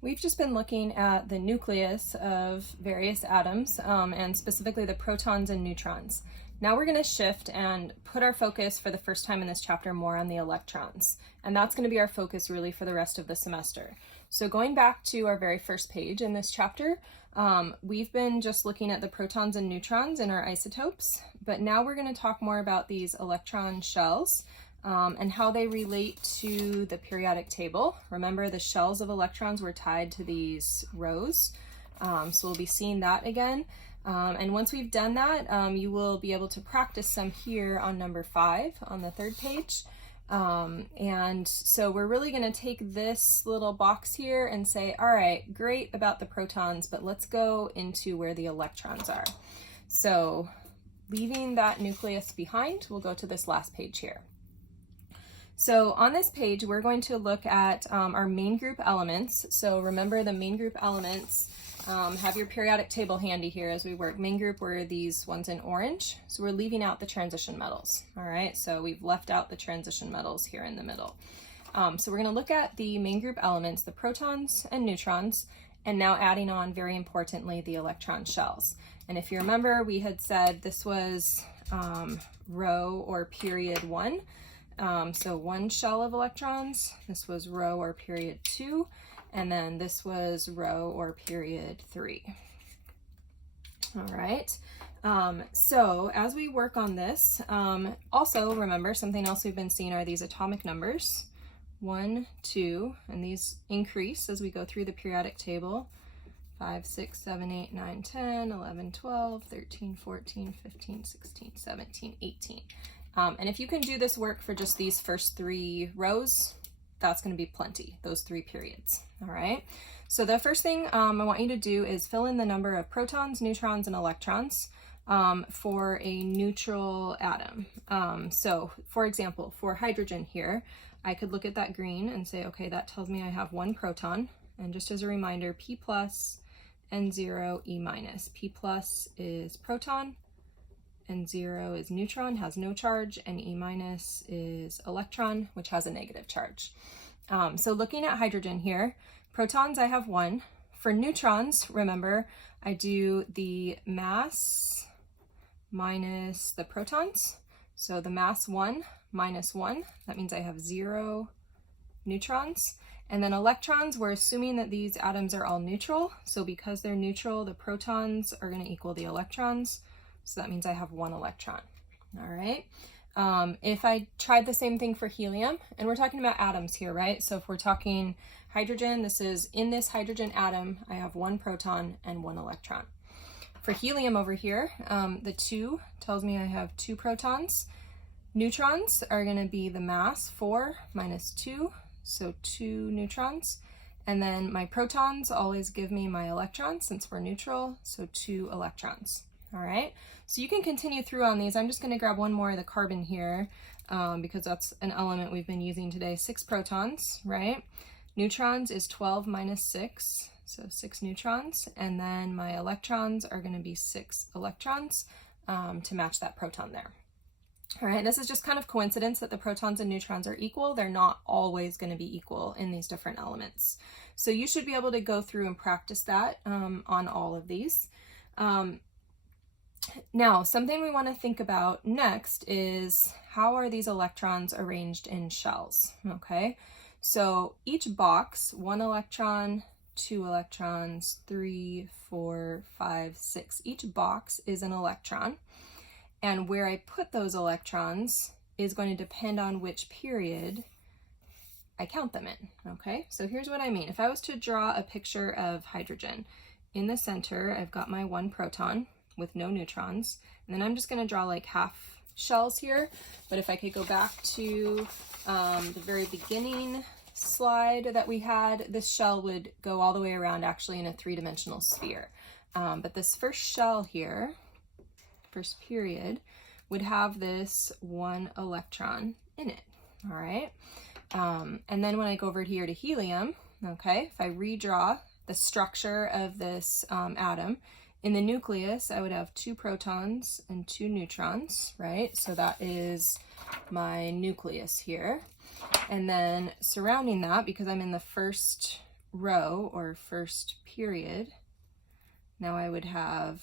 We've just been looking at the nucleus of various atoms, and specifically the protons and neutrons. Now we're going to shift and put our focus for the first time in this chapter more on the electrons. And that's going to be our focus really for the rest of the semester. So going back to our very first page in this chapter, we've been just looking at the protons and neutrons in our isotopes, but now we're going to talk more about these electron shells. And how they relate to the periodic table. Remember, the shells of electrons were tied to these rows, so we'll be seeing that again. And once we've done that, you will be able to practice some here on number 5 on the 3rd page. And so we're really going to take this little box here and say, all right, great about the protons, but let's go into where the electrons are. So leaving that nucleus behind, we'll go to this last page here. So on this page, we're going to look at our main group elements. So remember, the main group elements, have your periodic table handy here as we work. Main group were these ones in orange. So we're leaving out the transition metals. All right, so we've left out the transition metals here in the middle. So we're going to look at the main group elements, the protons and neutrons, and now adding on, very importantly, the electron shells. And if you remember, we had said this was row or period 1. So one shell of electrons, this was row or period 2, and then this was row or period 3. All right, so as we work on this, also remember something else we've been seeing are these atomic numbers, 1, 2, and these increase as we go through the periodic table, 5, 6, 7, 8, 9, 10, 11, 12, 13, 14, 15, 16, 17, 18. And if you can do this work for just these first 3 rows, that's going to be plenty, those 3 periods. All right. So the first thing I want you to do is fill in the number of protons, neutrons, and electrons for a neutral atom. So for example, for hydrogen here, I could look at that green and say, okay, that tells me I have 1 proton. And just as a reminder, P plus, N0, E minus. P plus is proton, N0 is neutron, has no charge, and E minus is electron, which has a negative charge. So looking at hydrogen here, protons I have 1. For neutrons, remember, I do the mass minus the protons. So the mass 1 minus 1, that means I have 0 neutrons. And then electrons, we're assuming that these atoms are all neutral. So because they're neutral, the protons are going to equal the electrons. So that means I have 1 electron. All right. If I tried the same thing for helium, and we're talking about atoms here, right? So if we're talking hydrogen, this is in this hydrogen atom, I have 1 proton and 1 electron. For helium over here, the 2 tells me I have 2 protons. Neutrons are going to be the mass 4 minus 2, so 2 neutrons. And then my protons always give me my electrons since we're neutral, so 2 electrons. All right, so you can continue through on these. I'm just going to grab one more of the carbon here because that's an element we've been using today. 6 protons, right? Neutrons is 12 minus 6, so 6 neutrons. And then my electrons are going to be 6 electrons to match that proton there. All right, this is just kind of coincidence that the protons and neutrons are equal. They're not always going to be equal in these different elements. So you should be able to go through and practice that on all of these. Now, something we want to think about next is how are these electrons arranged in shells, okay? So each box, 1 electron, 2 electrons, 3, 4, 5, 6. Each box is an electron, and where I put those electrons is going to depend on which period I count them in, okay? So here's what I mean. If I was to draw a picture of hydrogen, in the center, I've got my 1 proton with no neutrons, and then I'm just going to draw like half shells here. But if I could go back to the very beginning slide that we had, this shell would go all the way around actually in a 3-dimensional sphere. But this first shell here, first period, would have this 1 electron in it. All right, and then when I go over here to helium, okay, if I redraw the structure of this atom, in the nucleus, I would have 2 protons and 2 neutrons, right? So that is my nucleus here. And then surrounding that, because I'm in the first row or first period, now I would have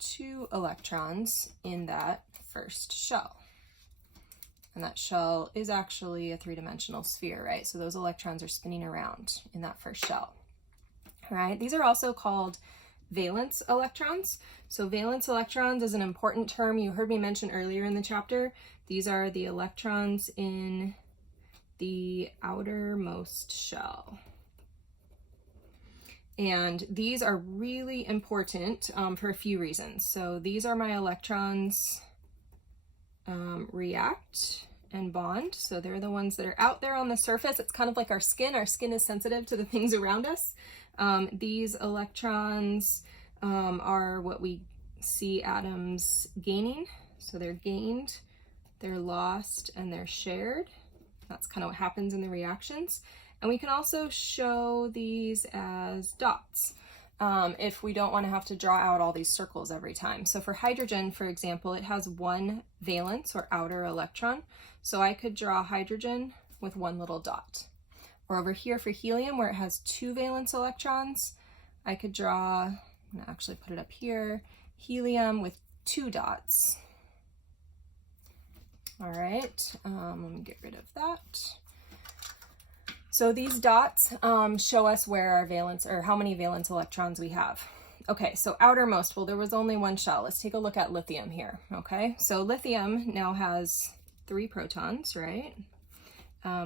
2 electrons in that first shell. And that shell is actually a 3-dimensional sphere, right? So those electrons are spinning around in that first shell. All right, these are also called valence electrons. So valence electrons is an important term you heard me mention earlier in the chapter. These are the electrons in the outermost shell. And these are really important for a few reasons. So these are my electrons react and bond. So they're the ones that are out there on the surface. It's kind of like our skin. Our skin is sensitive to the things around us. These electrons are what we see atoms gaining. So they're gained, they're lost, and they're shared. That's kind of what happens in the reactions. And we can also show these as dots if we don't want to have to draw out all these circles every time. So for hydrogen, for example, it has 1 valence or outer electron. So I could draw hydrogen with 1 little dot. Or over here for helium, where it has 2 valence electrons, I could draw, I'm going to actually put it up here, helium with 2 dots. All right, let me get rid of that. So these dots show us where our valence, or how many valence electrons we have. Okay, so outermost, well, there was only 1 shell. Let's take a look at lithium here, okay? So lithium now has 3 protons, right?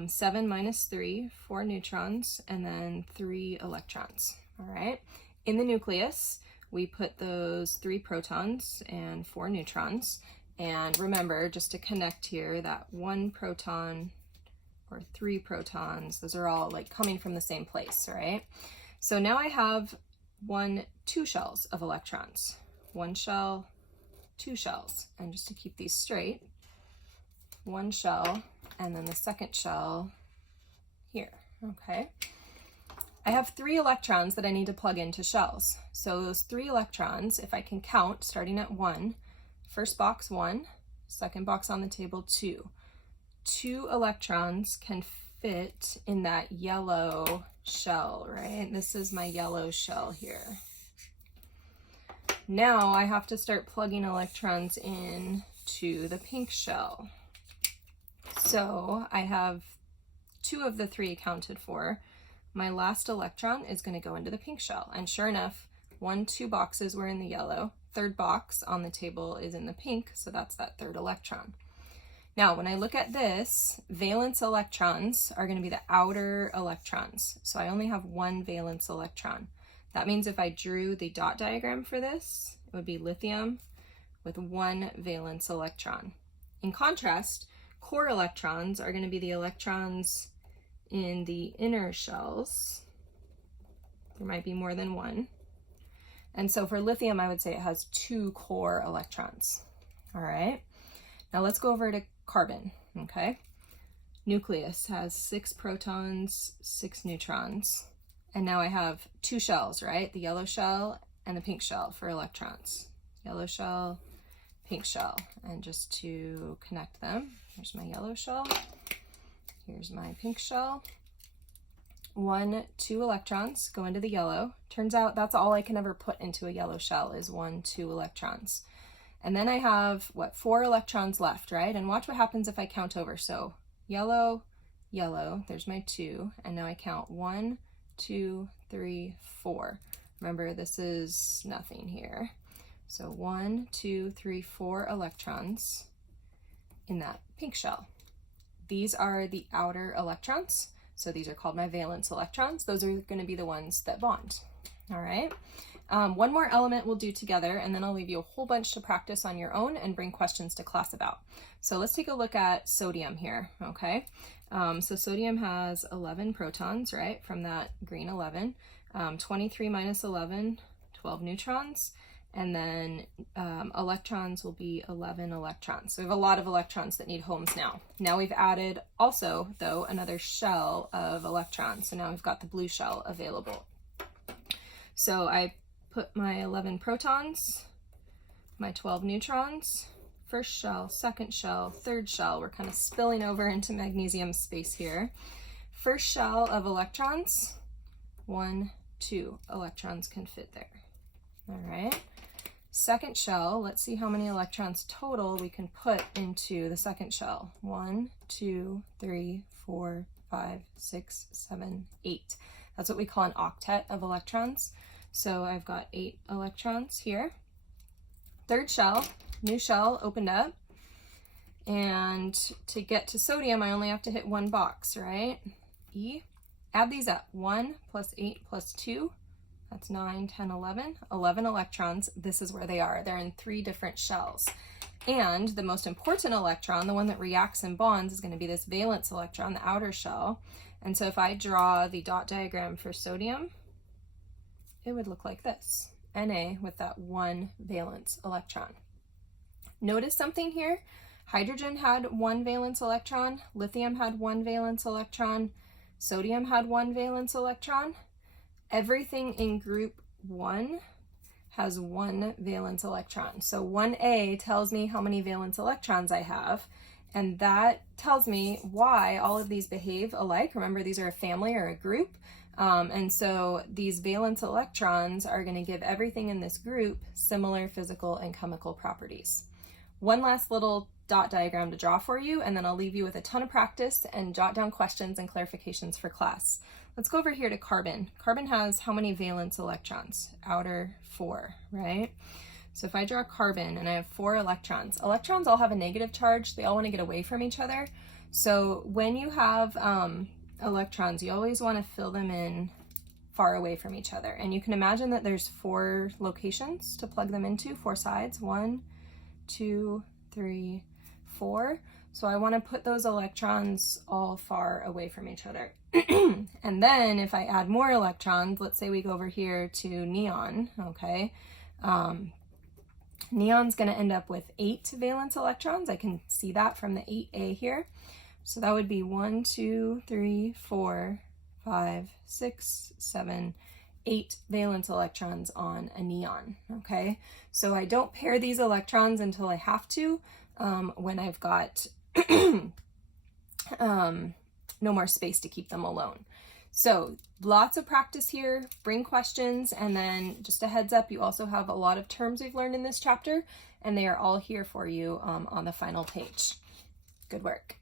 7 minus 3, 4 neutrons, and then 3 electrons, all right? In the nucleus, we put those 3 protons and 4 neutrons. And remember, just to connect here, that 1 proton or 3 protons, those are all like coming from the same place, right? So now I have 2 shells of electrons. 1 shell, 2 shells. And just to keep these straight, 1 shell, and then the second shell here, okay? I have 3 electrons that I need to plug into shells. So those 3 electrons, if I can count, starting at 1, first box 1, second box on the table 2. 2 electrons can fit in that yellow shell, right? This is my yellow shell here. Now I have to start plugging electrons in to the pink shell. So I have 2 of the 3 accounted for. My last electron is going to go into the pink shell. And sure enough, 2 boxes were in the yellow. Third box on the table is in the pink, so that's that 3rd electron. Now, when I look at this, valence electrons are going to be the outer electrons. So I only have 1 valence electron. That means if I drew the dot diagram for this, it would be lithium with 1 valence electron. In contrast, core electrons are going to be the electrons in the inner shells. There might be more than 1. And so for lithium, I would say it has 2 core electrons. All right. Now let's go over to carbon, okay? Nucleus has 6 protons, 6 neutrons. And now I have 2 shells, right? The yellow shell and the pink shell for electrons. Yellow shell, pink shell. And just to connect them, here's my yellow shell. Here's my pink shell. 1, 2 electrons go into the yellow. Turns out that's all I can ever put into a yellow shell is 1, 2 electrons. And then I have, 4 electrons left, right? And watch what happens if I count over. So yellow, yellow, there's my 2. And now I count 1, 2, 3, 4. Remember, this is nothing here. So 1, 2, 3, 4 electrons in that pink shell. These are the outer electrons. So these are called my valence electrons. Those are going to be the ones that bond. All right. One more element we'll do together, and then I'll leave you a whole bunch to practice on your own and bring questions to class about. So let's take a look at sodium here, okay? So sodium has 11 protons, right, from that green 11. 23 minus 11, 12 neutrons. And then electrons will be 11 electrons. So we have a lot of electrons that need homes now. Now we've added also, though, another shell of electrons. So now we've got the blue shell available. So I put my 11 protons, my 12 neutrons, first shell, second shell, third shell. We're kind of spilling over into magnesium space here. First shell of electrons, 1, 2 electrons can fit there. All right. Second shell, let's see how many electrons total we can put into the second shell. 1, 2, 3, 4, 5, 6, 7, 8. That's what we call an octet of electrons. So I've got 8 electrons here. Third shell, new shell opened up. And to get to sodium, I only have to hit one box, right? E. Add these up. 1 plus 8 plus 2. That's 9, 10, 11. 11 electrons. This is where they are. They're in 3 different shells. And the most important electron, the one that reacts and bonds, is going to be this valence electron, the outer shell. And so if I draw the dot diagram for sodium, it would look like this. Na with that 1 valence electron. Notice something here. Hydrogen had 1 valence electron. Lithium had 1 valence electron. Sodium had 1 valence electron. Everything in group 1 has 1 valence electron. So 1A tells me how many valence electrons I have, and that tells me why all of these behave alike. Remember, these are a family or a group, and so these valence electrons are going to give everything in this group similar physical and chemical properties. One last little dot diagram to draw for you, and then I'll leave you with a ton of practice and jot down questions and clarifications for class. Let's go over here to carbon. Carbon has how many valence electrons? Outer 4, right? So if I draw carbon and I have 4 electrons, electrons all have a negative charge. They all want to get away from each other. So when you have electrons, you always want to fill them in far away from each other. And you can imagine that there's 4 locations to plug them into, 4 sides. 1, 2, 3, 4. So I want to put those electrons all far away from each other. And then if I add more electrons, let's say we go over here to neon, okay? Neon's going to end up with 8 valence electrons. I can see that from the 8A here. So that would be 1, 2, 3, 4, 5, 6, 7, 8 valence electrons on a neon, okay? So I don't pair these electrons until I have to, when I've got no more space to keep them alone. So lots of practice here, bring questions, and then just a heads up, you also have a lot of terms we've learned in this chapter, and they are all here for you on the final page. Good work.